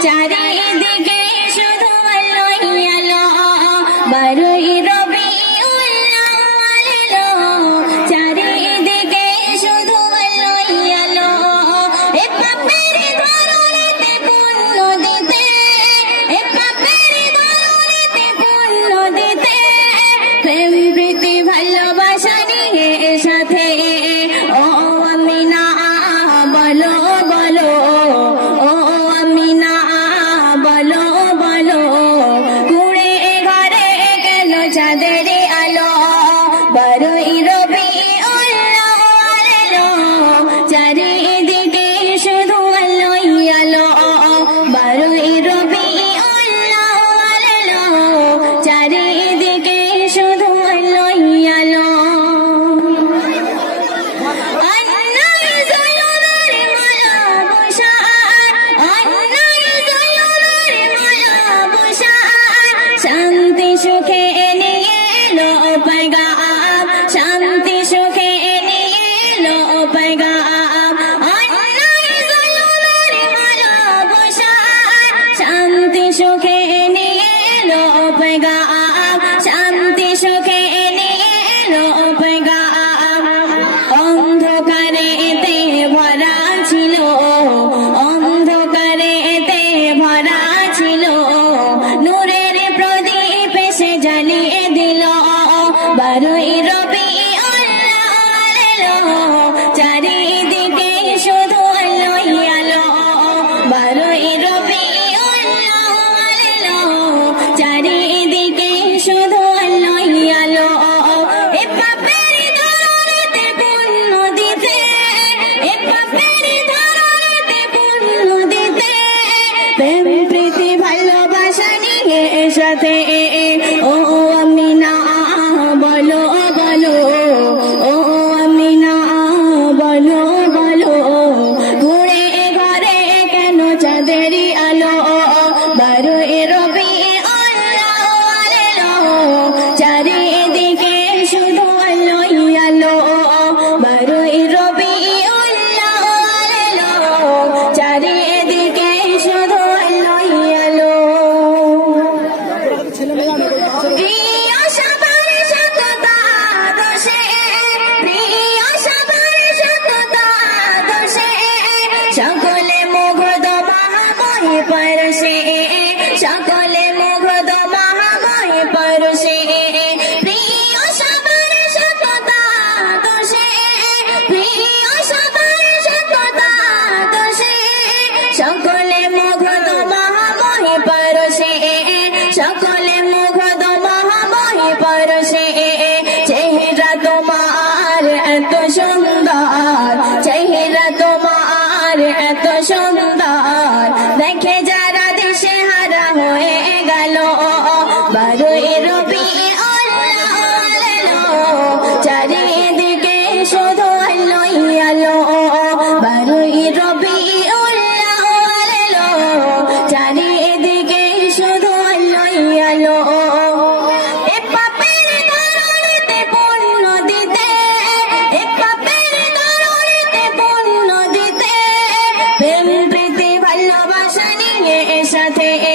চারিদিকে শুধু আলোই আলো, বারোই রবিউল আউয়াল এলো, চারিদিকে শুধু আলোই আলো। এ পাপের ধরণীতে পুণ্য দিতে, এ পাপের ধরণীতে পুণ্য দিতে, প্রেম প্রীতি ভালোবাসা নিয়ে সাথে ও আমিনা বলো বলো, ও আমিনা বলো বলো, কুড়ে ঘরে গেল চাঁদের আলো, বারোই রবিউল আউয়াল এলো, চারিদিকে শুধু আলোই আলো, বারোই রবিউল আউয়াল এলো, চারিদিকে শুধু আলোই আলো। শান্তি সুখে নিয়ে এলো पैगाम, শান্তি সুখে নিয়ে এলো पैगाम, অন্যায় জুলুমের ভালোবাসা, শান্তি সুখে নিয়ে এলো पैगाम, শান্তি সুখে নিয়ে এলো पैगाम। অন্ধকারেতে ভরা ছিল, অন্ধকারেতে ভরা ছিল, নূরের প্রদীপ এসে জ্বালিয়ে দিল, বারোই রবিউল আউয়াল এলো, চারিদিকে শুধু আলোই আলো, বারোই রবিউল আউয়াল এলো, চারিদিকে শুধু আলোই আলো। এ পাপের ধরণীতে পুণ্য দিতে, এ পাপের ধরণীতে পুণ্য দিতে, প্রেম প্রীতি ভালোবাসা নিয়ে সাথে ও আমিনা বলো বলো, ও আমিনা বলো বলো, ঘুরে ঘরে কেন চাঁদের আলো, বারোই রবিউল আউয়াল এলো, চারিদিকে শুধু আলোই আলো, বারোই রবিউল আউয়াল এলো, চারিদিকে শুধু আলোই আলো। প্রিয় সবার সততা দোষে, প্রিয় সবার সততা দোষে, সকলে মুগ্ধ মহাময় পরশে, সকলে মুগ্ধ মহাময় পরশে, প্রিয় সবার সততা দোষে, প্রিয় সবার সততা দোষে, সকলে মুগ্ধ মহাময় পরশে, সকলে মুগ্ধ মহাময় পরশে। চেহারা তোমার এত সুন্দর, চেহারা তোমার এত সুন্দর, দেখে যারা দিশে হারা হয়ে গেল, বারোই রবিউল আউয়াল এলো, চারিদিকে শুধু আলোই আলো, বারোই রবিউল আউয়াল এলো, চারিদিকে শুধু আলোই আলো। এ পাপের ধরণীতে পুণ্য দিতে, এ পাপের ধরণীতে পুণ্য দিতে, প্রেম প্রীতি ভালোবাসা নিয়ে সাথে